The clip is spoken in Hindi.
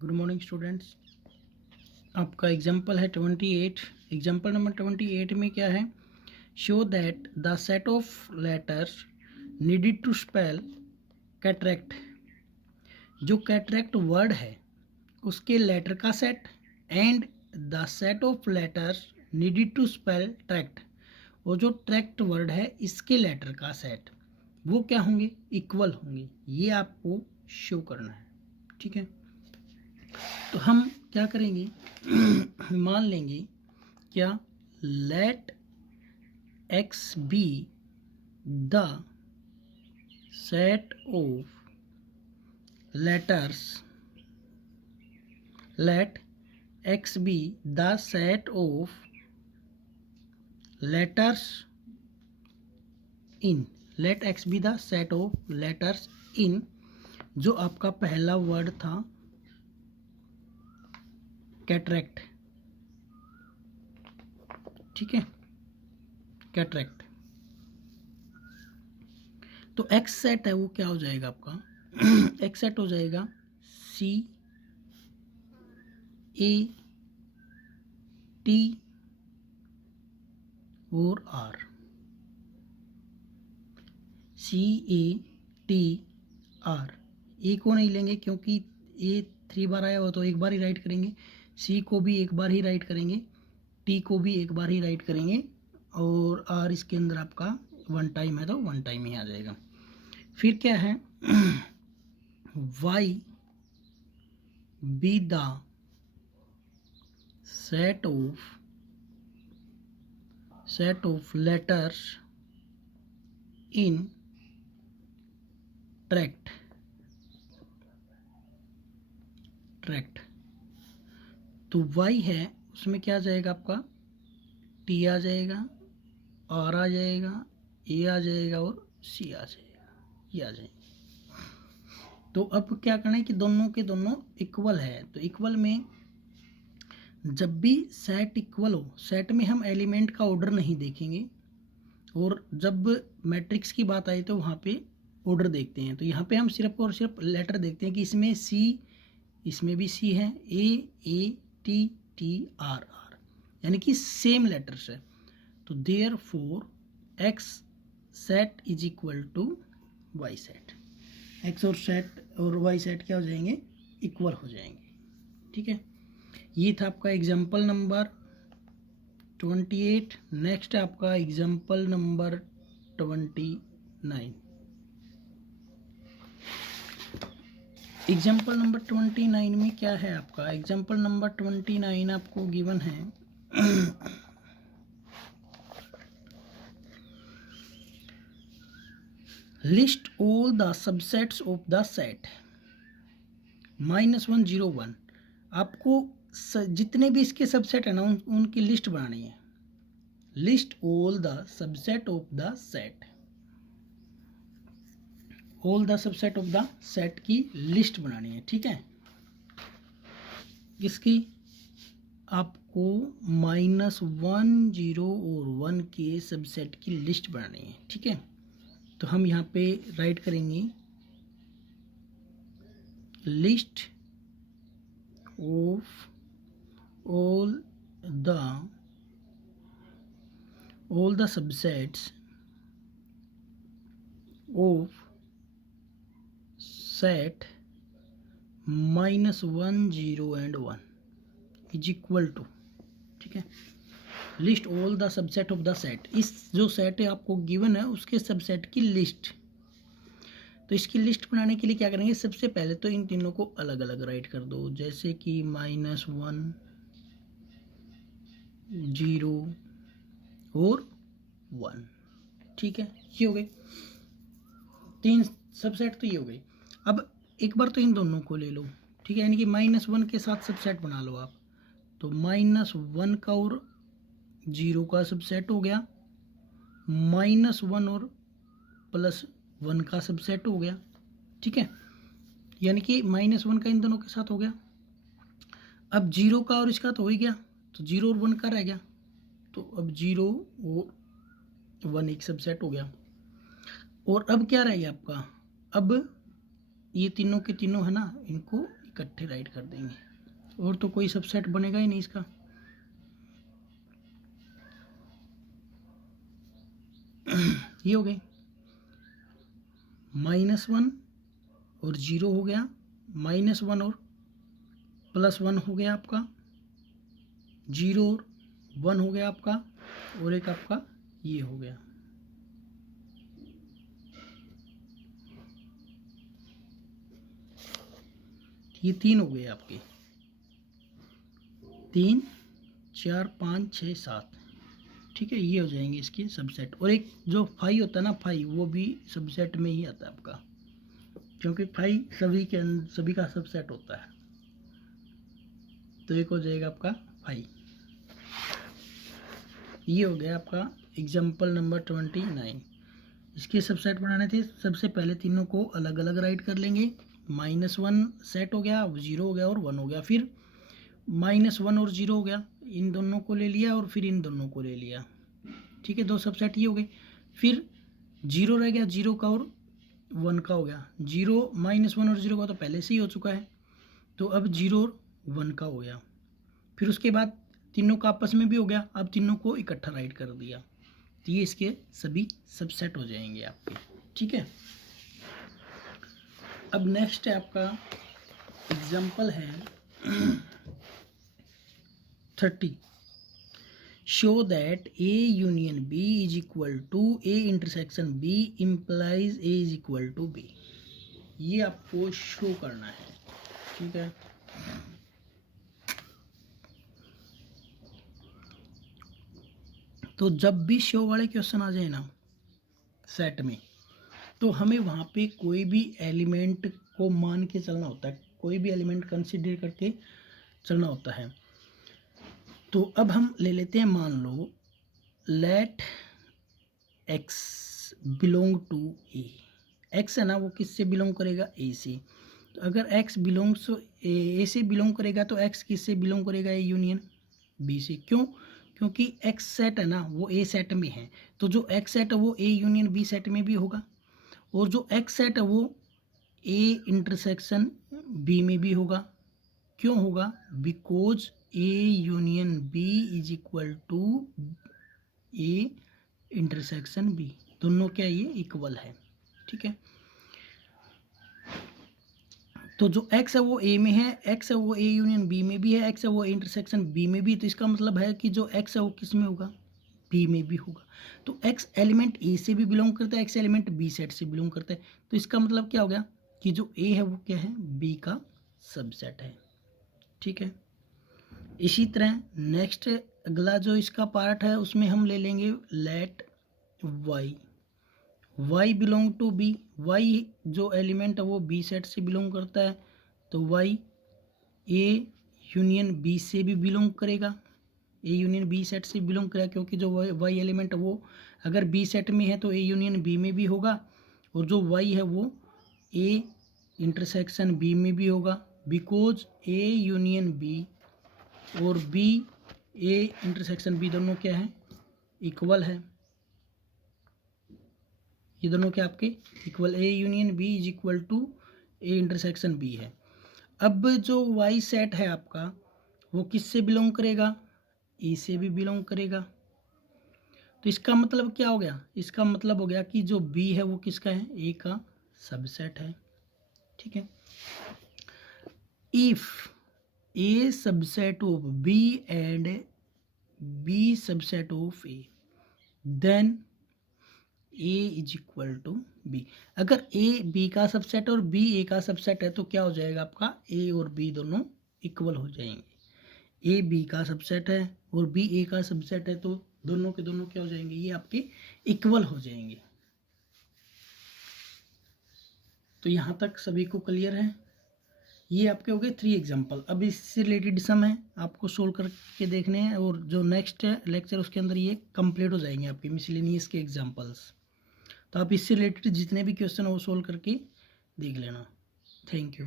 Good morning students. आपका एग्जाम्पल है 28। एग्जाम्पल नंबर 28 में क्या है? Show that the set of letters needed to spell cataract. जो कैटरेक्ट वर्ड है उसके लेटर का set and the set of letters needed to spell tract. वो जो ट्रैक्ट वर्ड है इसके लेटर का सेट वो क्या होंगे? इक्वल होंगे। ये आपको शो करना है, ठीक है। तो हम क्या करेंगे? मान लेंगे क्या, let X be the set of letters, let X be the set of letters in, let X be the set of letters in. जो आपका पहला वर्ड था कैटरेक्ट, ठीक है, कैटरेक्ट। तो एक्स सेट है वो क्या हो जाएगा आपका? एक्स सेट हो जाएगा सी ए टी और R. C A T R. A को नहीं लेंगे क्योंकि ए 3 बार आया हुआ तो एक बार ही राइट करेंगे। सी को भी एक बार ही राइट करेंगे, टी को भी एक बार ही राइट करेंगे, और आर इसके अंदर आपका 1 टाइम है तो 1 टाइम ही आ जाएगा। फिर क्या है? Y be the set of letters in tract. तो y है उसमें क्या आ जाएगा आपका? t आ जाएगा, r आ जाएगा, a आ जाएगा और c आ जाएगा, ये आ जाएंगे। तो अब क्या करना है कि दोनों के दोनों इक्वल है। तो इक्वल में जब भी सेट इक्वल हो, सेट में हम एलिमेंट का ऑर्डर नहीं देखेंगे, और जब मैट्रिक्स की बात आई तो वहाँ पे ऑर्डर देखते हैं। तो यहाँ पे हम सिर्फ और सिर्फ लेटर देखते हैं कि इसमें c, इसमें भी सी है, A T T R R, यानी कि सेम लेटर्स है। तो therefore X set is equal to Y set. X और सेट और वाई सेट क्या हो जाएंगे? इक्वल हो जाएंगे, ठीक है। ये था आपका एग्जाम्पल नंबर 28। नेक्स्ट है आपका एग्जाम्पल नंबर 29। एग्जाम्पल नंबर 29 में क्या है आपका? एग्जाम्पल नंबर 29 आपको गिवन है list all the subsets of the set -1 0 1। आपको जितने भी इसके सबसेट है ना उनकी लिस्ट बनानी है। List all the subset of the set, all the subset of the set की लिस्ट बनानी है, ठीक है। इसकी आपको -1 0 और 1 के सबसेट की लिस्ट बनानी है, ठीक है। तो हम यहाँ पे राइट करेंगे list of all the subsets of set -1 0 and 1 is equal to, ठीक है। List all the subset of the set, इस जो सेट है आपको गिवन है उसके सबसेट की लिस्ट। तो इसकी लिस्ट बनाने के लिए क्या करेंगे? सबसे पहले तो इन तीनों को अलग अलग राइट कर दो, जैसे कि -1 0 और 1, ठीक है। ये हो गए 3 सबसेट, तो ये हो गई। अब एक बार तो इन दोनों को ले लो, ठीक है, यानी कि -1 के साथ सबसेट बना लो आप। तो -1 का और 0 का सबसेट हो गया, -1 और +1 का सबसेट हो गया, ठीक है। यानी कि -1 का इन दोनों के साथ हो गया। अब 0 का और इसका तो हो ही गया, तो 0 और 1 का रह गया। तो अब 0 और 1 एक सबसेट हो गया। और अब क्या रह गया आपका? अब ये तीनों के तीनों है ना, इनको इकट्ठे राइट कर देंगे, और तो कोई सबसेट बनेगा ही नहीं इसका। ये हो गए -1 और 0 हो गया, -1 और +1 हो गया आपका, 0 और 1 हो गया आपका, और एक आपका ये हो गया। ये 3 हो गए आपके, 3 4 5 6 7, ठीक है। ये हो जाएंगे इसके सबसेट। और एक जो 5 होता है ना, 5 वो भी सबसेट में ही आता है आपका, क्योंकि 5 सभी का सबसेट होता है। तो एक हो जाएगा आपका 5। ये हो गया आपका एग्जाम्पल नंबर 29। इसके सबसेट बनाने थे, सबसे पहले तीनों को अलग अलग राइट कर लेंगे। -1 सेट हो गया, 0 हो गया और 1 हो गया, फिर -1 और 0 हो गया, इन दोनों को ले लिया और फिर इन दोनों को ले लिया, ठीक है। 2 सबसेट ये हो गए। फिर 0 रह गया, 0 का और 1 का हो गया। 0 -1 और 0 का तो पहले से ही हो चुका है, तो अब 0 और 1 का हो गया। फिर उसके बाद तीनों का आपस में भी हो गया, अब तीनों को इकट्ठा राइट कर दिया, तो ये इसके सभी सबसेट हो जाएंगे आपके, ठीक है। अब नेक्स्ट है आपका एग्जाम्पल है 30। Show that A union B is equal to A intersection B implies A is equal to B। ये आपको शो करना है, ठीक है। तो जब भी शो वाले क्वेश्चन आ जाए ना सेट में, तो हमें वहाँ पे कोई भी एलिमेंट को मान के चलना होता है, कोई भी एलिमेंट कंसिडर करके चलना होता है। तो अब हम ले लेते हैं, मान लो let x belong to A। x है ना, वो किससे बिलोंग करेगा? A से। तो अगर x बिलोंग्स A से बिलोंग करेगा तो x किससे बिलोंग करेगा? A यूनियन B से। क्यों? क्योंकि x सेट है ना वो A सेट में है, तो जो x सेट है वो A यूनियन B सेट में भी होगा, और जो x सेट है वो A इंटरसेक्शन B में भी होगा। क्यों होगा? Because A union B is equal to A intersection B। दोनों क्या ये इक्वल है, ठीक है। तो जो x है वो A में है, x है वो A यूनियन B में भी है, x है वो इंटरसेक्शन B में भी, तो इसका मतलब है कि जो x है वो किस में होगा? B में भी होगा। तो x एलिमेंट A से भी बिलोंग करता है, x एलिमेंट B सेट से बिलोंग करता है, तो इसका मतलब क्या हो गया कि जो A है वो क्या है? B का सबसेट है, ठीक है। इसी तरह नेक्स्ट अगला जो इसका पार्ट है उसमें हम ले लेंगे let y belong to B। y जो एलिमेंट है वो B सेट से बिलोंग करता है, तो y A यूनियन B से भी बिलोंग करेगा, A यूनियन B सेट से बिलोंग करेगा, क्योंकि जो y एलिमेंट है वो अगर B सेट में है तो A यूनियन B में भी होगा, और जो y है वो A इंटरसेक्शन B में भी होगा, बिकॉज A यूनियन B और B A इंटरसेक्शन B दोनों क्या है? इक्वल है। ये दोनों क्या आपके equal, A union B is equal to A intersection B है। अब जो y सेट है आपका वो किससे बिलोंग करेगा? A से भी बिलोंग करेगा। तो इसका मतलब क्या हो गया? इसका मतलब हो गया कि जो B है वो किसका है? A का सबसेट है, ठीक है। If A subset of B and B subset of A, then A is equal to B। अगर A B का सबसेट और B A का सबसेट है तो क्या हो जाएगा आपका? A और B दोनों इक्वल हो जाएंगे। A B का सबसेट है और B A का सबसेट है, तो दोनों के दोनों क्या हो जाएंगे? ये आपके इक्वल हो जाएंगे। तो यहाँ तक सभी को क्लियर है? ये आपके हो गए 3 एग्जाम्पल। अब इससे रिलेटेड सम है आपको सोल्व करके देखने हैं, और जो नेक्स्ट है लेक्चर उसके अंदर ये कंप्लीट हो जाएंगे आपके मिसलेनियस के एग्जाम्पल्स। तो आप इससे रिलेटेड जितने भी क्वेश्चन है वो सोल्व करके देख लेना। Thank you.